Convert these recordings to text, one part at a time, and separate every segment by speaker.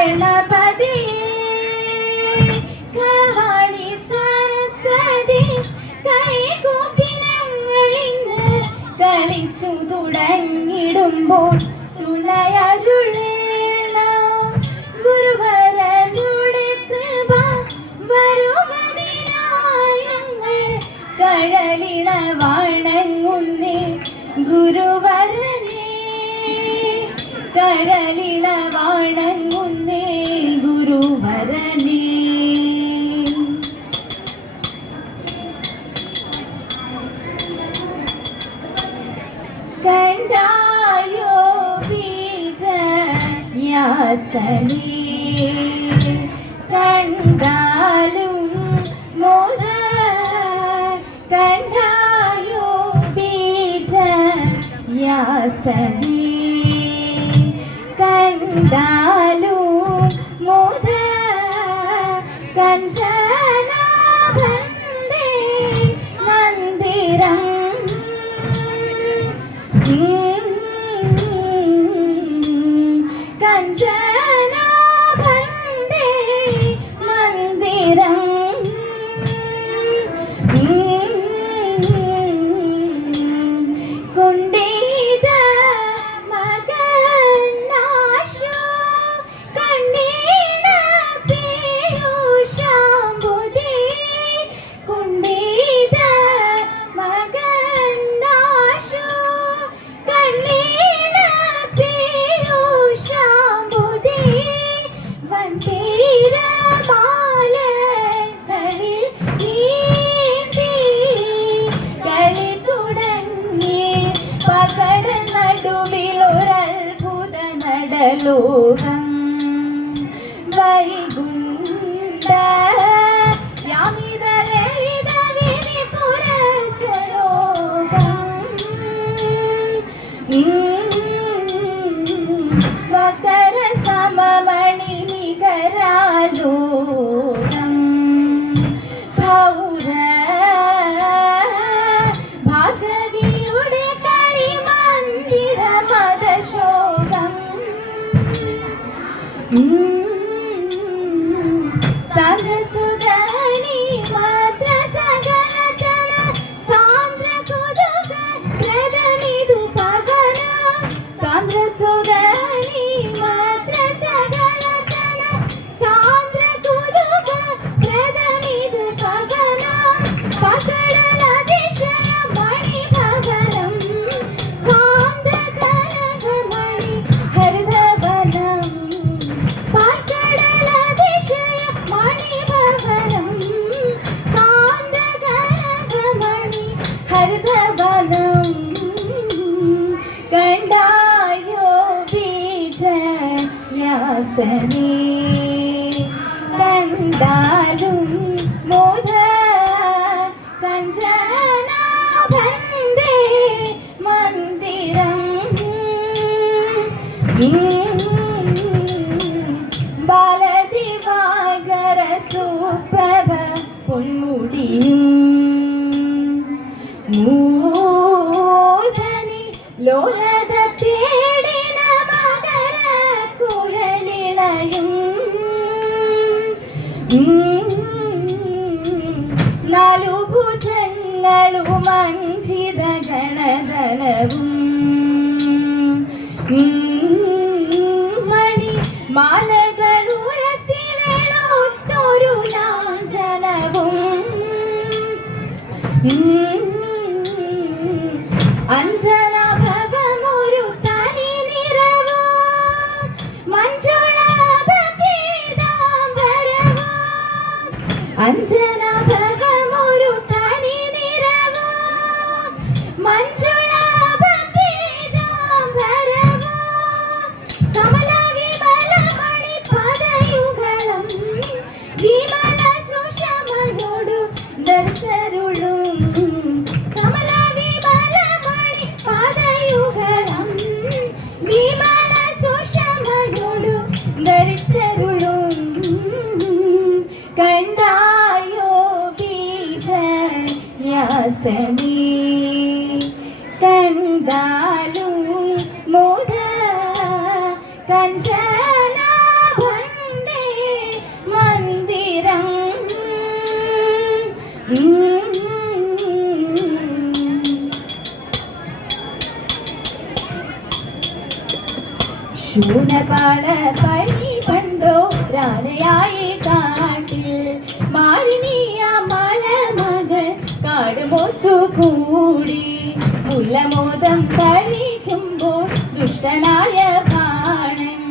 Speaker 1: ഗണപതി കളവാണി സരസ്വതി കൈകൂപ്പി ഞങ്ങൾ ഇന്ന് കളിച്ചു തുടങ്ങിടുമ്പോൾ തുണയരുളേ കണ്ടായോ ബീജയാസനീ? കണ്ടാലും മോദ കണ്ടായോ ബീജയാസനീ? കണ്ടാ കഞ്ചനാഭൻ ലോകം വൈ ഉണ്ടായോ ബീജയാസനേ? കണ്ടാലും മോദ കഞ്ചനാഭന്റെ മന്ദിരം. ബാലദിവാകര സുപ്രഭ പൊന്മുടിയും. മൂധനി ലോഹ മലവും മണി മാലകളുരസിലൊത്തൊരു ലാഞ്ചനവും അഞ്ജന ഭഗമൊരു തനി നിറവും മഞ്ജുള ഭഗീതാംബരവും അഞ്ജന വാസമീ കണ്ടാലും മുത കഞ്ചനാഭന്റെ മന്ദിരം. ശൂനപാട പണി പണ്ടോ രാനയായി കാട്ടിൽ മാരിണിയാ കാടുമൊത്തു കൂടി മുല്ലമോദം കഴിക്കുമ്പോൾ ദുഷ്ടനായ പാണൻ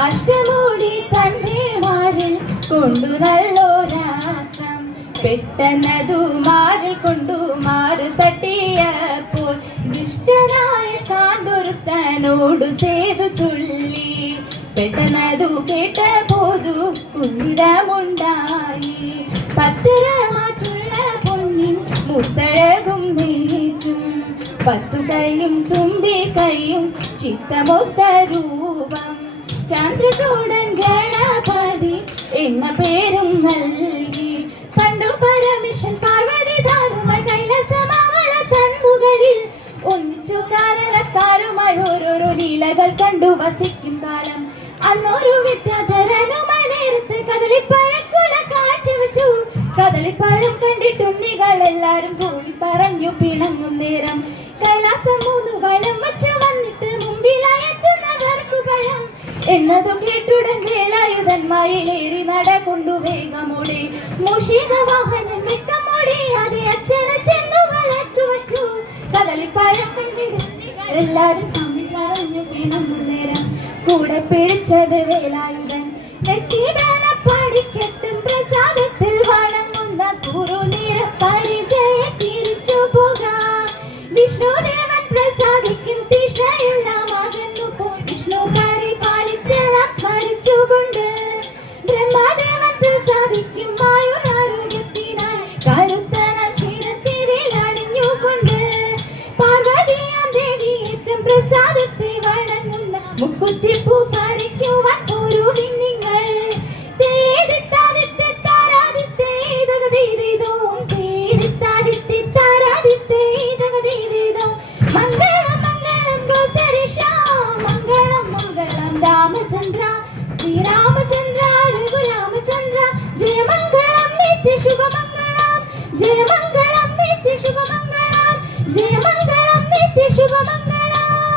Speaker 1: അഷ്ടമൂടി തന്റെ മാറിൽ കൊണ്ടു നല്ലോരാസം പെട്ടെന്നതു മാറിൽ കൊണ്ടു മാറു തട്ടിയപ്പോൾ ദുഷ്ടനായ കാന്തൊരുത്തനോട് സേതു ചൊല്ലി. പെട്ടെന്നതു കേട്ട പോതു കുഞ്ഞിതമുണ്ടായി. പത്തര മാറ്റുള്ള മുത്തഴകും നീറ്റും പത്തു കൈയും തുമ്പി കൈയും ചിത്തമൊത്ത രൂപം. ചന്ദ്രചൂടൻ ഗണപതി എന്ന പേരും നൽകി പണ്ടു പരമിഷൻ പാർവതി ദാരുമായി കൈലസമാവള തൻമുകളിൽ ഒന്നിച്ചു കാരണക്കാരുമായി ഓരോരോ ലീലകൾ കണ്ടു വസിക്കും എല്ലാരും പറഞ്ഞു പിണങ്ങും നേരം. കൈലാസം മൂന്ന് വലം വച്ച് വന്നിട്ട് മുമ്പിലായെത്തുന്നവർക്ക് ഭയം. എന്നതും കേട്ടുടൻ വേലായുധന്മായിലേറി നട കൊണ്ടു വേഗമോടെ. മൂഷിക വാഹനം അത് അച്ഛനെ ചെന്നു വളർത്തു വച്ചു. കണ്ടിടുന്നികൾ എല്ലാരും തമ്മിൽ പറഞ്ഞു പിണങ്ങും നേരം. കൂടെ പിടിച്ചത് വേലായുധൻ. വെട്ടി വേല പ്രസാദിക്കും ദിശയെല്ലാം श्री रामचंद्र रघु रामचंद्र जय मङ्गलं नित्य शुभमङ्गलम् जय मंगलम नित्य शुभमङ्गलम् जय मङ्गलं नित्य शुभमङ्गलम्